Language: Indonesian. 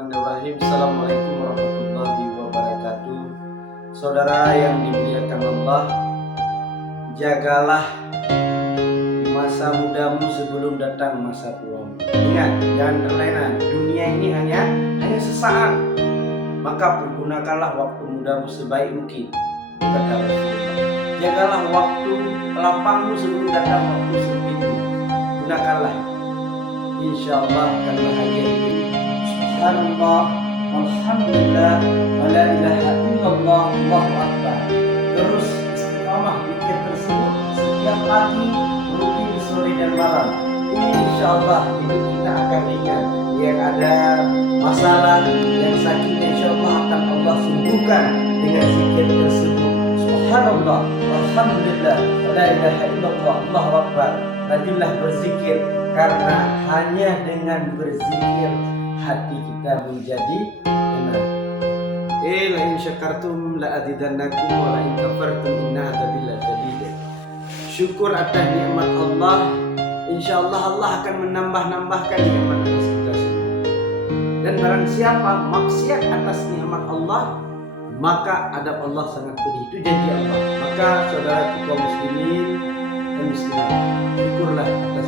Bismillahirrahmanirrahim. Assalamualaikum warahmatullahi wabarakatuh. Saudara yang dimuliakan Allah, jagalah masa mudamu sebelum datang masa tuamu. Ingat, jangan terlena. Dunia ini hanya sesaat. Maka pergunakanlah waktu mudamu sebaik mungkin. Kata Rasulullah. Jagalah waktu lapangmu sebelum datang waktu sempitmu. Gunakanlah. Insyaallah akan bahagia hidup. Subhanallah, alhamdulillah, wa la ilaha illallah, Allahu akbar. Terus istiqamah zikir tersebut setiap pagi, rutin sore dan malam. Insyaallah hidup kita akan ringan. Yang ada masalah, yang sakit, insyaallah akan Allah sembuhkan dengan zikir tersebut. Subhanallah, alhamdulillah, wa la ilaha illallah, Allahu akbar. Rajinlah berzikir, karena hanya dengan berzikir hati kita menjadi tenang. La in syakartum la azidannakum wa la in kafartum inna adzabi lasyadid. Syukur atas nikmat Allah, insyaallah Allah akan menambahkan nikmat atas kita semua. Dan barang siapa maksiat atas nikmat Allah, maka adab Allah sangat pedih. Itu janji Allah. Maka saudara kaum muslimin dan muslimat, syukurlah atas